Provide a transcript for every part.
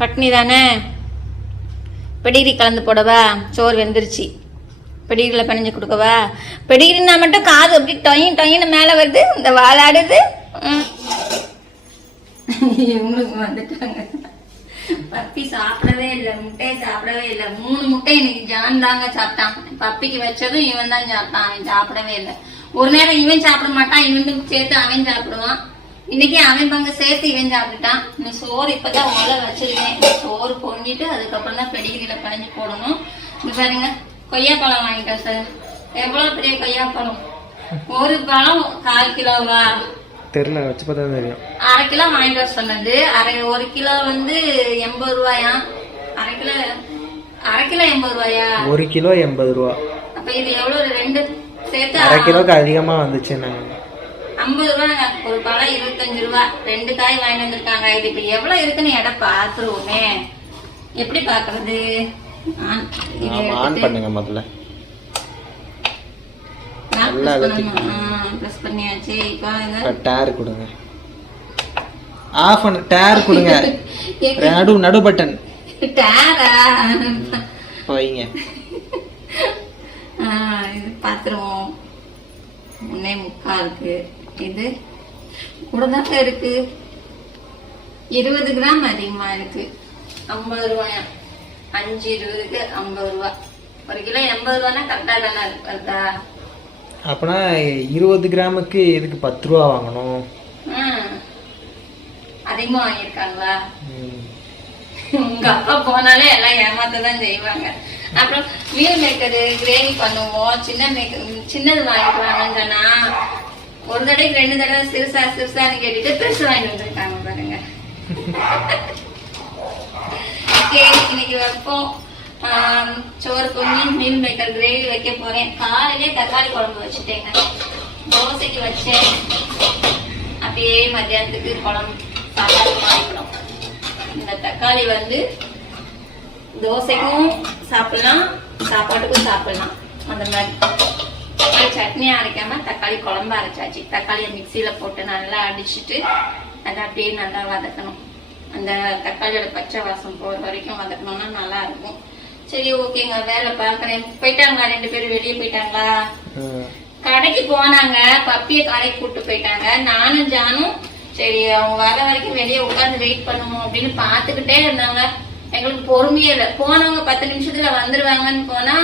பட்னி தானே? பெடிகிரி கலந்து போடவா? சோறு வெந்துருச்சு. பெடிகிரியில் பிணைஞ்சு கொடுக்கவா? பெடிகிரினா மட்டும் காது அப்படி டொயின் டொயின்னு மேலே வருது இந்த வாலாடுது. ம். இவங்களுக்கு வந்துட்டாங்க. பப்பி சாப்பிடவே இல்லை முட்டையை சாப்பிடவே இல்லை. மூணு முட்டை இன்னைக்கு ஜான் தாங்க சாப்பிட்டான். பப்பிக்கு வச்சதும் இவன் தான் சாப்பிட்டான் அவன் சாப்பிடவே இல்லை. ஒரு நேரம் இவன் சாப்பிட மாட்டான் இவனுக்கு சேர்த்து அவன் சாப்பிடுவான். இன்னைக்கு அவன் பங்கு சேர்த்து இவன் சாப்பிட்டுட்டான். இந்த சோறு இப்பதான் உள்ள வச்சிருக்கேன். சோறு பொங்கிட்டு அதுக்கப்புறம் தான் பெடிகிரியில பிணைஞ்சு போடணும். இந்த பாருங்க கொய்யாப்பழம் வாங்கிட்டேன் சார். எவ்வளவு பெரிய கொய்யாப்பழம் ஒரு பழம் கால் கிலோவா? தெரில வச்சு பார்த்தா தெரியும். அரை கிலோ வாங்கிட்டு வர சொன்னது. அரை ஒரு கிலோ வந்து எண்பது ரூபாயா? அரை கிலோ அரை கிலோ எண்பது ரூபாயா? ஒரு கிலோ எண்பது ரூபா. அப்ப இது எவ்வளவு? ரெண்டு சேர்த்து அரை கிலோக்கு அதிகமாக வந்துச்சு நாங்கள் ஐம்பது ரூபாங்க ஒரு பழம் இருபத்தஞ்சு ரூபா ரெண்டு காய் வாங்கிட்டு வந்திருக்காங்க. இது இப்ப எவ்வளவு இருக்குன்னு எடை பாத்துருவோமே எப்படி பாக்குறது ஆன் பண்ணுங்க முதல்ல. நல்லா பண்ணியாச்சு. இப்போ டேர் கொடுங்க. ஆஃப் பண்ணு டேர் கொடுங்க. நடு நடு பட்டன் டேரா வைங்க. பாத்திரம் முன்னே முக்கா இருக்கு. இது. கூட தாங்க இருக்கு. இருபது கிராம் அதிகமா இருக்கு. ஐம்பது ரூபாயா? அஞ்சு இருபதுக்கு ஐம்பது ரூபா. ஒரு கிலோ எண்பது ரூபானா கரெக்டா தானே வருதா அப்போனா இருபது கிராமுக்கு எதுக்கு பத்து ரூபா வாங்கணும். அதிகமா வாங்கியிருக்காங்களா. உங்க அப்பா போனாலே எல்லாம் ஏமாத்த தான் செய்வாங்க. அப்புறம் மீல் மேக்கர் கிரேவி பண்ணுவோம். சின்ன மேக்கர் சின்னது வாங்கிட்டு வாங்கன்னு சொன்னா ஒரு தடவைக்கு ரெண்டு தடவை சிறுசா சிறுசான்னு கேட்டுட்டு பெருசு வாங்கிட்டு வந்திருக்காங்க பாருங்க. இன்னைக்கு வைப்போம். சோறு பொங்கி மீன் மேக்கர் கிரேவி வைக்க போறேன். காலையிலே தக்காளி குழம்பு வச்சுட்டேங்க. தோசைக்கு வச்சேன். அப்படியே மத்தியானத்துக்கு குழம்பு சாப்பாடு வாங்கிக்கணும் இந்த தக்காளி வந்து தோசைக்கும் சாப்பிடலாம் சாப்பாட்டுக்கும் சாப்பிடலாம். அந்த மாதிரி. சட்னி அரைக்காம தக்காளி குழம்பு அரைச்சாச்சு. தக்காளியை மிக்சியில போட்டு நல்லா அடிச்சிட்டு அதை அப்படியே நல்லா வதக்கணும். அந்த தக்காளியோட பச்சை வாசம் போற வரைக்கும் வதக்கணும்னா நல்லா இருக்கும். சரி ஓகேங்க. வேலை பார்க்கறேன். போயிட்டாங்களா? ரெண்டு பேரும் வெளியே போயிட்டாங்களா. கடைக்கு போனாங்க. பப்பிய கடைக்கு கூட்டு போயிட்டாங்க. நானும் ஜானும் சரி அவங்க வர வரைக்கும் வெளியே உட்கார்ந்து வெயிட் பண்ணுவோம் அப்படின்னு பாத்துக்கிட்டே இருந்தாங்க. எங்களுக்கு பொறுமையே இல்லை. போனவங்க பத்து நிமிஷத்துல வந்துருவாங்கன்னு போனா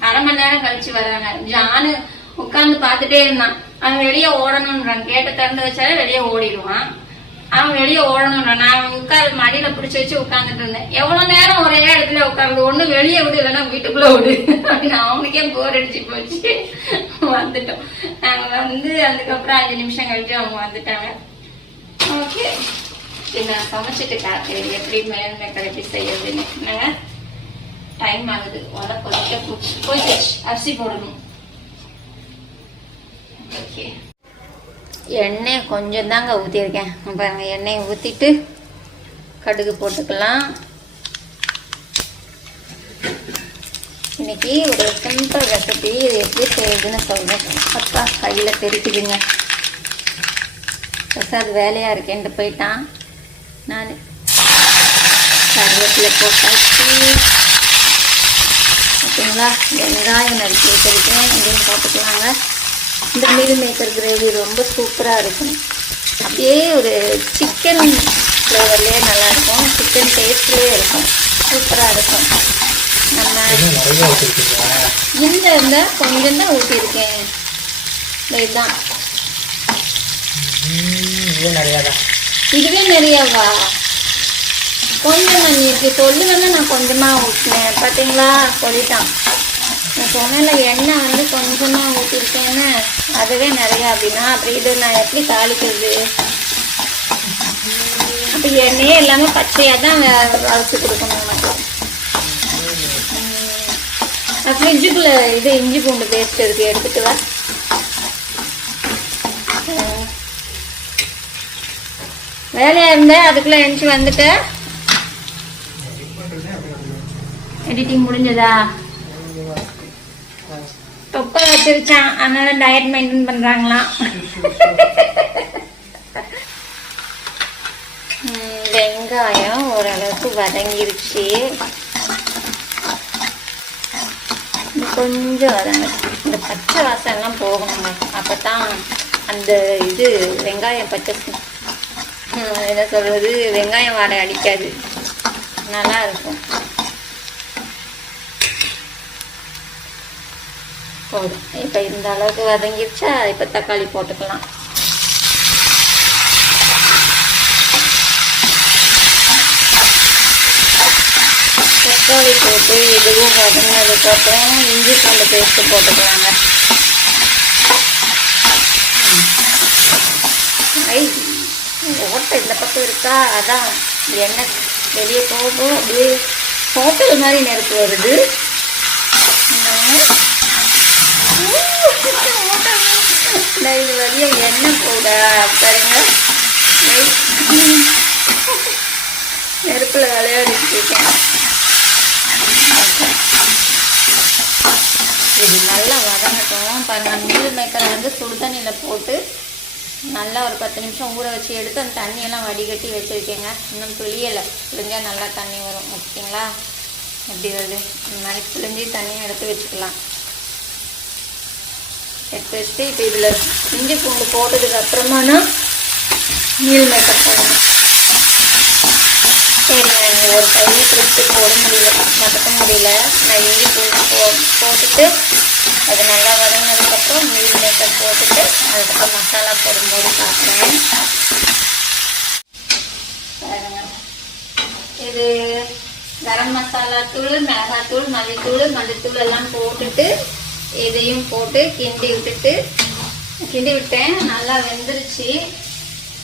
அரை மணி நேரம் கழிச்சு வர்றாங்க. ஜானு உட்காந்து பாத்துட்டே இருந்தான். அவன் வெளியே ஓடணும்ன்றான். கேட்ட திறந்து வச்சாலே வெளியே ஓடிடுவான். அவன் வெளியே ஓடணும்ன்றான். நான் உட்காரு மடியில புடிச்சு வச்சு உட்கார்ந்துட்டு இருந்தேன். எவ்வளவு நேரம் ஒரே இடத்துல உட்கார்ந்து ஒண்ணு வெளியே விடு இல்லைன்னா வீட்டுக்குள்ள விடு. அப்படின்னு அவனுக்கே போர் அடிச்சு போச்சு. வந்துட்டோம். நாங்க வந்து அதுக்கப்புறம் அஞ்சு நிமிஷம் கழிச்சு அவங்க வந்துட்டாங்க. ஓகே நான் சமைச்சிட்டு காட்டுறேன். எப்படி மேல் மேக்கர் எப்படி செய்யறதுன்னு. என்னங்க? டைம் ஆகுது. வர கொதிக்க போச்சு அரிசி போடணும். ஓகே எண்ணெய் கொஞ்சம் தாங்க ஊற்றிருக்கேன் பாருங்க எண்ணெயை ஊற்றிட்டு கடுகு போட்டுக்கலாம். இன்னைக்கு ஒரு சிம்பிள் ரெசிபி இது எப்படி செய்யுதுன்னு சொல்கிறேன் அப்பா கையில் தெரிக்குதுங்க. பிரசாத் வேலையாக இருக்கேன்ட்டு போயிட்டான். நான் கருவேப்பிலை போட்டாச்சு. ஓகேங்களா? வெங்காயம் நறுக்கி வச்சிருக்கேன் இதையும் போட்டுக்கலாங்க இந்த மீல் மேக்கர் கிரேவி ரொம்ப சூப்பராக இருக்கும். அப்படியே ஒரு சிக்கன் ஃப்ளேவர்லேயே நல்லா இருக்கும் சிக்கன் டேஸ்ட்லேயே இருக்கும். சூப்பராக இருக்கும். நம்ம இந்த இந்த கொஞ்சம் தான் ஊற்றிருக்கேன் இதுதான். இதுவே நிறையவா? கொஞ்சம் நான் நீ இப்படி சொல்லுவேன்னா நான் கொஞ்சமாக ஊற்றினேன் பார்த்தீங்களா சொல்லிட்டான். நான் சொன்னேன்ல எண்ணெய் வந்து கொஞ்சமாக ஊற்றிருக்கேன்னு அதுவே நிறையா அப்படின்னா அப்படி இது நான் எப்படி தாளிக்கிறது? அப்போ எண்ணெயே எல்லாமே பச்சையாக தான் வே- கொடுக்கணும் எனக்கு நான் ஃப்ரிட்ஜுக்குள்ளே இது இஞ்சி பூண்டு பேஸ்ட் இருக்குது எடுத்துட்டு வா. வேலையாக இருந்தேன் அதுக்குள்ளே எழுந்துச்சு வந்துட்டேன் எடிட்டிங் முடிஞ்சதா? தொப்பை வச்சிருச்சான் அதனால டயட் மெயின்டைன் பண்றாங்களாம் வெங்காயம் ஓரளவுக்கு வதங்கிருச்சு. கொஞ்சம் வதங்க இந்த பச்சை வாசம்லாம் போகணுங்க. அப்போ தான் அந்த இது வெங்காயம் பச்சை என்ன சொல்கிறது வெங்காயம் வாடை அடிக்காது. நல்லா இருக்கும். போதும். இப்போ இந்த அளவுக்கு வதங்கிடுச்சா இப்போ தக்காளி போட்டுக்கலாம். தக்காளி போட்டு இதுவும் வதங்கினதுக்கப்புறம் இஞ்சி பூண்டு பேஸ்ட்டு போட்டுக்கலாங்க. ஐ ஓட்டை இந்த பக்கம் இருக்கா? அதான். எண்ணெய் வெளியே போகும் அப்படியே ஹோட்டல் மாதிரி நெருப்பு வருது ம். நான் இது வழியா எண்ணெய் போட பாருங்க. நெருப்பில் விளையாடிட்டுருக்கேன் விளையாடிட்டு இருக்கேன். இது நல்லா வதங்கட்டும். பாருங்கள் மீல் மேக்கரை வந்து சுடுதண்ணியில் போட்டு நல்லா ஒரு பத்து நிமிஷம் ஊற வச்சு எடுத்து அந்த தண்ணியெல்லாம் வடிகட்டி வச்சுருக்கேங்க. இன்னும் புளியலை. புளிஞ்சா நல்லா தண்ணி வரும். ஓகேங்களா? எப்படி வருது? இந்த மாதிரி புளிஞ்சி தண்ணியை எடுத்து வச்சுக்கலாம். எடுத்து வச்சுட்டு இப்போ இதில் இஞ்சி பூண்டு போட்டதுக்கு அப்புறமானா மீல் மேக்கர் போடணும் சரி நான் ஒரு கையை பிடிச்சி போட முடியல. மறக்க முடியல. நான் இஞ்சி பூண்டு போ போட்டுட்டு அது நல்லா வதங்கினதுக்கப்புறம் மீல் மேக்கர் போட்டுட்டு அதுக்கப்புறம் மசாலா போடும்போது பார்க்குறேன் இது கரம் மசாலா தூள் மிளகாத்தூள் மல்லித்தூள் மல்லித்தூள் எல்லாம் போட்டுட்டு இதையும் போட்டு கிண்டி விட்டுட்டு கிண்டி விட்டேன். நல்லா வெந்துருச்சு.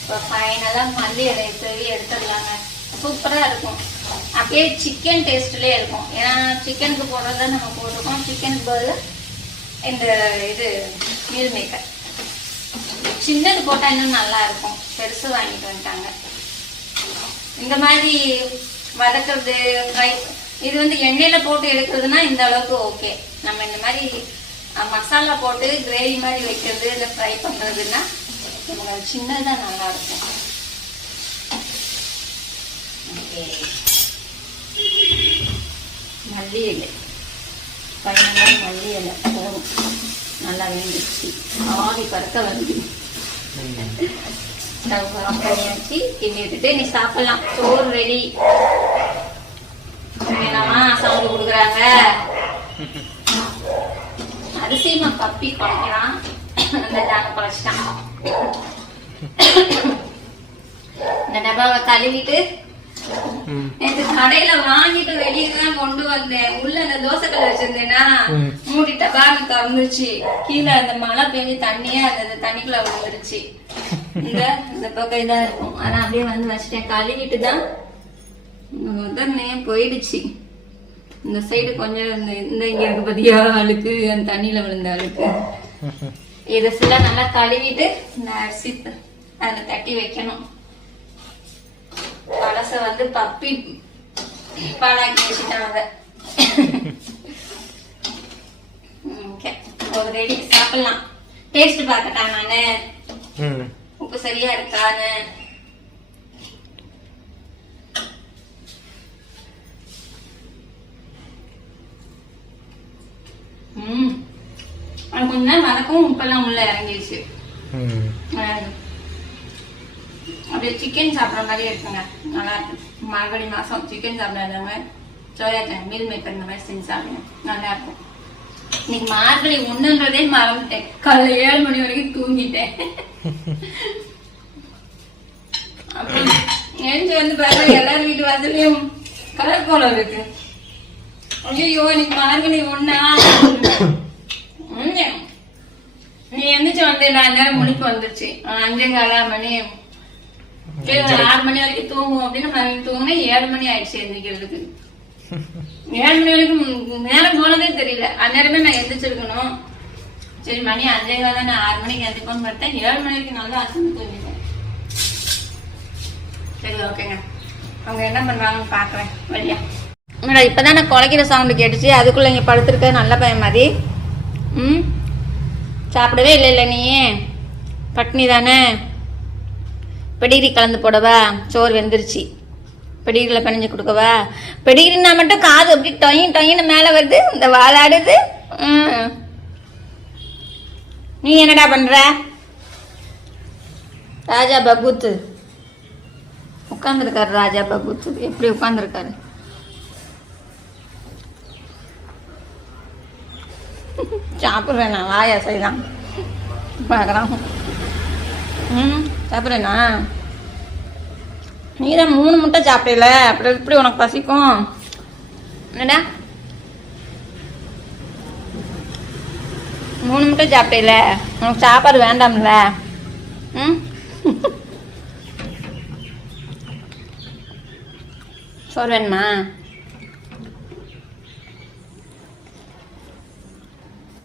இப்போ ஃபைனலாக மல்லி இலையை தூவி எடுத்துடலாங்க. சூப்பராக இருக்கும். அப்படியே சிக்கன் டேஸ்ட்லேயே இருக்கும். ஏன்னா சிக்கனுக்கு போடுறத நம்ம போட்டிருக்கோம். சிக்கனுக்கு பதில் இந்த இது மீல் மேக்கர் சின்னது போட்டால் இன்னும் நல்லா இருக்கும். பெருசு வாங்கிட்டு வந்துட்டாங்க. இந்த மாதிரி வதக்கிறது ஃப்ரை இது வந்து எண்ணெயில் போட்டு எடுக்கிறதுனா இந்த அளவுக்கு ஓகே நம்ம இந்த மாதிரி மசாலா போட்டு கிரேவி மாதிரி வைக்கிறது இல்லை ஃப்ரை பண்ணுறதுன்னா நமக்கு சின்னதாக நல்லாயிருக்கும் ஓகே மல்லி இலை பதினஞ்சு மல்லி இலை போதும். நல்லா வேண்டிச்சு ஆவி பறக்க வருது. ஸ்டவ் ஆஃப் பண்ணியாச்சு. கிண்டி விட்டுட்டு நீ சாப்பிடலாம். சோறு ரெடி என்னம்மா சவுண்டு கொடுக்குறாங்க. அரிசிமா பப்பி குழைக்கிறான் அந்த ஜான குழைச்சிட்டான் இந்த டப்பாவை கழுவிட்டு நேற்று கடையில வாங்கிட்டு வெளியே தான் கொண்டு வந்தேன் உள்ள அந்த தோசைக்கல் வச்சிருந்தேனா ம். மூடி டபான்னு திறந்துச்சு கீழே அந்த மழை பெஞ்சு தண்ணியே அந்த தண்ணிக்குள்ள விழுந்துருச்சு இந்த இந்த பக்கம் இதா இருக்கும் ஆனா அப்படியே வந்து வச்சுட்டேன் கழுவிட்டு தான் போயிடுச்சு இந்த சைடு கொஞ்சம் இந்த இந்த இங்க இருக்கு பாத்தியா? அழுக்கு அந்த தண்ணியில விழுந்த அழுக்கு. இதை ஃபுல்லா நல்லா கழுவிட்டு இந்த அரிசி அதில் தட்டி வைக்கணும். பழச வந்து பப்பி பாலாக்கி வச்சுட்டாங்க ஓகே ஒரு ரெடி. சாப்பிடலாம். டேஸ்ட் பார்க்கட்டா நானு உப்பு சரியா இருக்கான்னு. ம். அது கொஞ்ச நேரம் வதக்கவும் உப்பெல்லாம் உள்ள இறங்கிடுச்சு அப்படியே சிக்கன் சாப்பிட்ற மாதிரி இருக்குங்க. நல்லா இருக்கு. மார்கழி மாதம் சிக்கன் சாப்பிடாதவங்க சோயா சங்க் மீல் மேக்கர் இந்த மாதிரி செஞ்சு சாப்பிடுங்க. நல்லா இருக்கும். இன்னைக்கு மார்கழி ஒண்ணுன்றதே மறந்துட்டேன். காலைல ஏழு மணி வரைக்கும் தூங்கிட்டேன். அப்புறம் எழுந்து வந்து பாருங்க எல்லாரும் வீட்டு வாசலையும் கலர் கோலம் இருக்கு. ஐயோ இன்னைக்கு மார்கழி ஒண்ணா? நீ எந்திரிச்சு வந்து நான் நேரம் முழிப்பு வந்துருச்சு. அஞ்சே காலா மணி. ஆறு மணி வரைக்கும் தூங்கும் அப்படின்னு மறுபடியும் தூங்கினேன் ஏழு மணி ஆயிடுச்சு எந்திரிக்கிறதுக்கு. ஏழு மணி வரைக்கும் நேரம் போனதே தெரியல. அந்நேரமே நான் எந்திரிச்சிருக்கணும். சரி மணி அஞ்சே கால நான் ஆறு மணிக்கு எந்திரிப்போன்னு பார்த்தேன். ஏழு மணி வரைக்கும் நல்லா அசந்து தூங்கிட்டேன். சரி ஓகேங்க. அவங்க என்ன பண்றாங்கன்னு பாக்குறேன் வழியா. இப்போ தான் நான் குலைக்கிற சவுண்டு கேட்டுச்சு. அதுக்குள்ளே இங்கே படுத்துருக்க நல்ல பையன் மாதிரி ம்? சாப்பிடவே இல்லை இல்லை நீ. பட்னி தானே? பெடிகிரி கலந்து போடவா? சோறு வெந்துருச்சு. பெடிகிரியில் பிணைஞ்சு கொடுக்கவா? பெடிகிரின்னா மட்டும் காது அப்படி டொயின் டொயின்னு மேலே வருது. இந்த வாலாடுது. நீ என்னடா பண்ணுற ராஜா பகூத்து. உட்காந்துருக்காரு ராஜா பகூத்து. எப்படி உட்காந்துருக்காரு சாப்பிட்றேண்ணா வாயா செய்யலாம் பார்க்குறான். ம் சாப்பிட்றேண்ணா நீ தான் மூணு முட்டை சாப்பிடல. அப்புறம் எப்படி உனக்கு பசிக்கும். என்னடா? மூணு முட்டை சாப்பிடல. உனக்கு சாப்பாடு வேண்டாம்ல. ம்? சோறு வேணுமா?